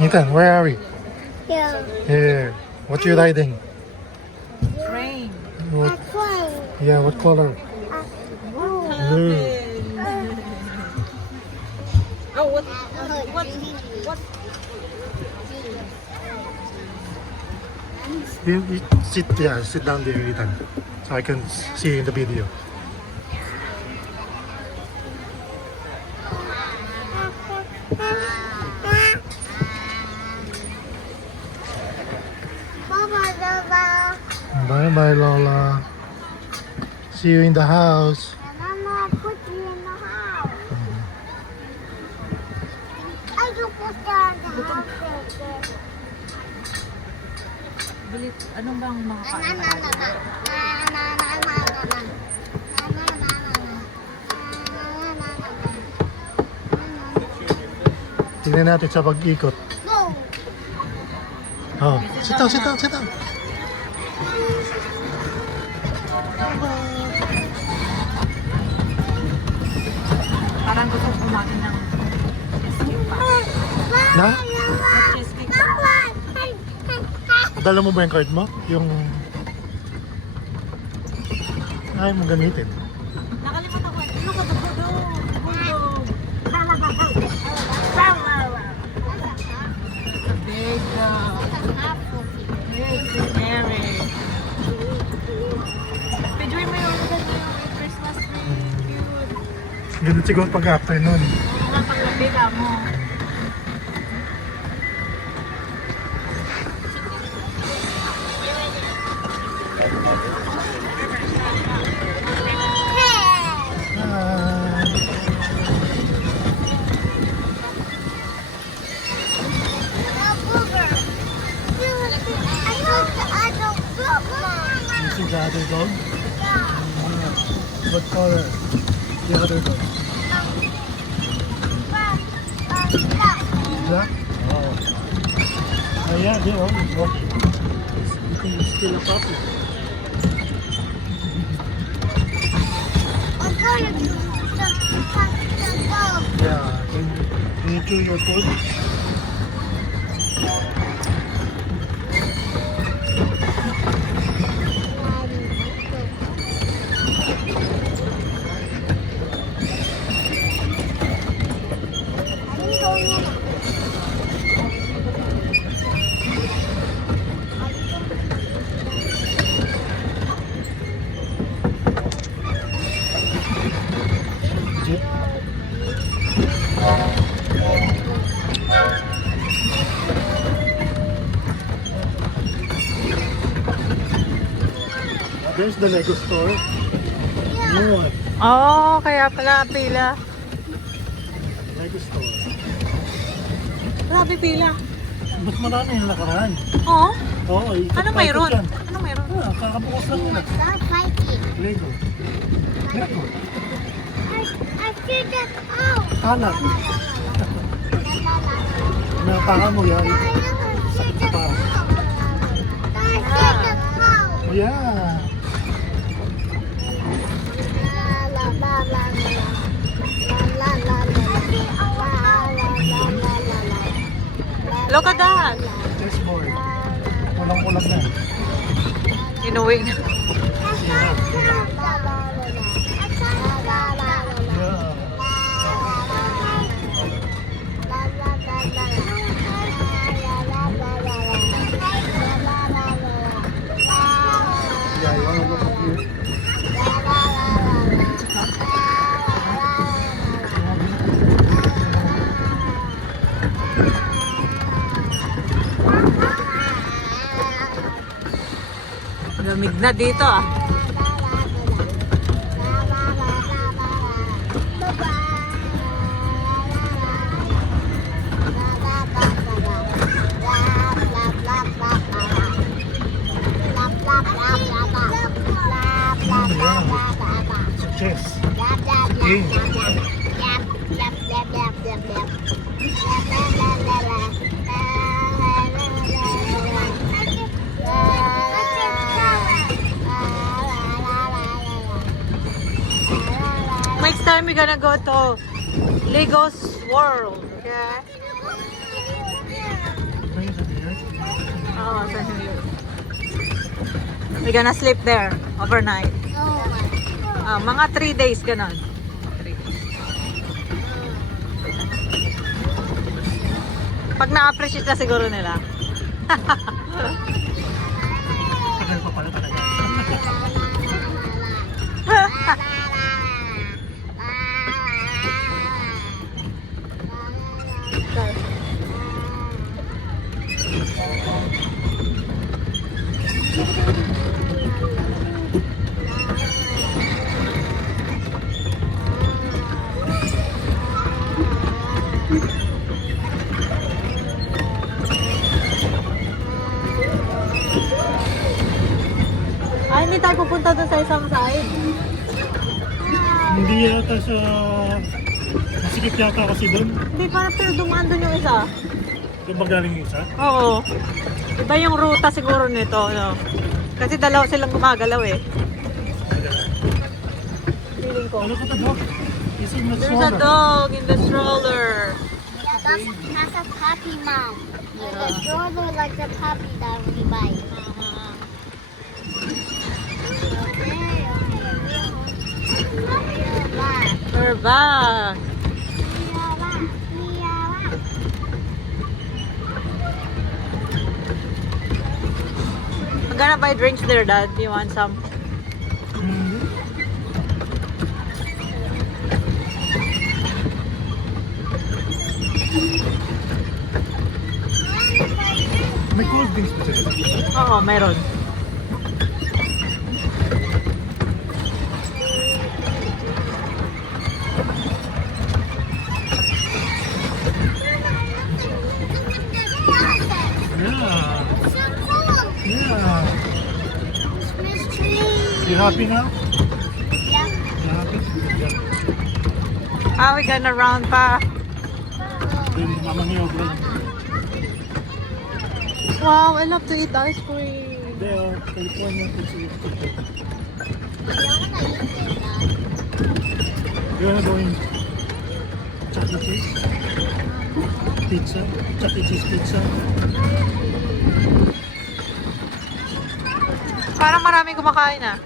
Ethan, where are we? Yeah. Here. What you riding? Train. What, That's why. yeah, what color? Blue. Oh, what? You sit, yeah, sit down there, Ethan, so I can see in the video. Baba. Bye bye, Lola. See you in the house. Mama, put you in the house. I don't put down the house. Bilit. Anong bang mga kain? Tingnan natin sa pag-ikot. Go. Oh, sit down, sit down, sit down. Parang gusto ko kumain ng cheesecake pa. Na? Cheesecake pa. Dala mo ba yung card mo? Yung... Ay, mo gamitin. Nakalimutan ko. Ano ka ba? Bulldog. Big Mary. Pidyoy mo yung Christmas tree. Cute. Ganun siguro pag-afternoon. Mga paglabi ka mo. You see the other dog? What color? The other dog? Black? Oh. Oh yeah, they always walk. It's still a puppy. Yeah, can you chew your food? There's the Lego store. New one. Oh, kaya pala pila. Lego store. Grabe pila. Mas marami yung nakaraan. Oo? Oo, Ano mayroon? Ano mayroon? Ah, kakabukas lang nila. Stop fighting. Lego. Lego. I see that out. Anak. Napaka mo yan. Para. Yeah. Look at that. Chessboard. Kulang-kulang na. Inuwi na. Yeah. Yeah, you wanna look up here? Lamig na dito ah. Chess. Game. Next time we're gonna go to Lego's World. Okay? You gonna sleep there overnight? No. Mga 3 days ganon. 3 days. Pag na-appreciate na siguro nila. Tagal pa pala talaga. Ay, hindi tayo pupunta doon sa isang side. Hindi yata siya... Masikip yata kasi doon. Hindi pa, pero dumaan doon yung isa. Doon ba galing yung isa? Oo. Iba yung ruta siguro nito, no? Kasi dalawa silang gumagalaw eh. Feeling ko. Ano ka ito, dog? Is it not There's a stronger? dog in the stroller. Yeah, that's a puppy, Mom. Like a stroller, like the puppy that we buy. We're back. I'm gonna buy drinks there, Dad. Do you want some? Mhm. May cold drinks pa sila. Oo, meron. Yeah. So cool. Yeah. Christmas tree. You happy now? Yeah. You happy? Yeah. Ah, we gonna round pa. Then mama niyo, bro. Wow, I love to eat ice cream. There, California food. You wanna go in Chuck E. Cheese? Pizza? Chuck E. Cheese pizza? Parang marami kumakain ah.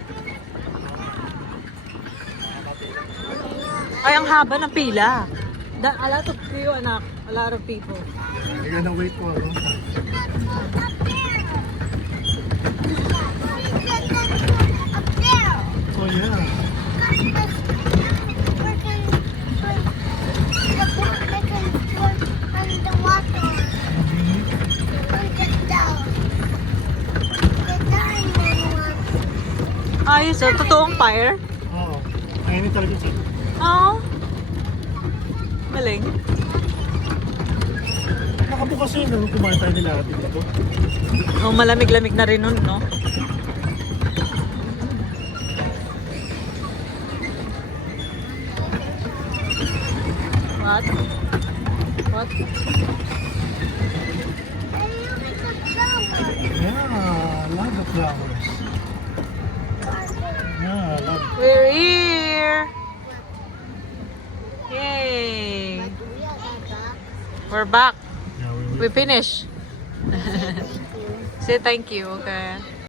Ay, ang haba ng pila. A lot of queue, anak. A lot of people. You're gonna wait for a long time. Oh yeah. Ayos, oh. Totoong fire. Oo. Ayun talaga siya. Oo. Galing. Nakabukas yun nung kumain tayo nila atin dito. Oh, malamig-lamig na rin nun, no? What? What? Yeah, love the flowers. Yeah, love it. We're here! Yay! We're back. Yeah, We finish. Say thank you, okay?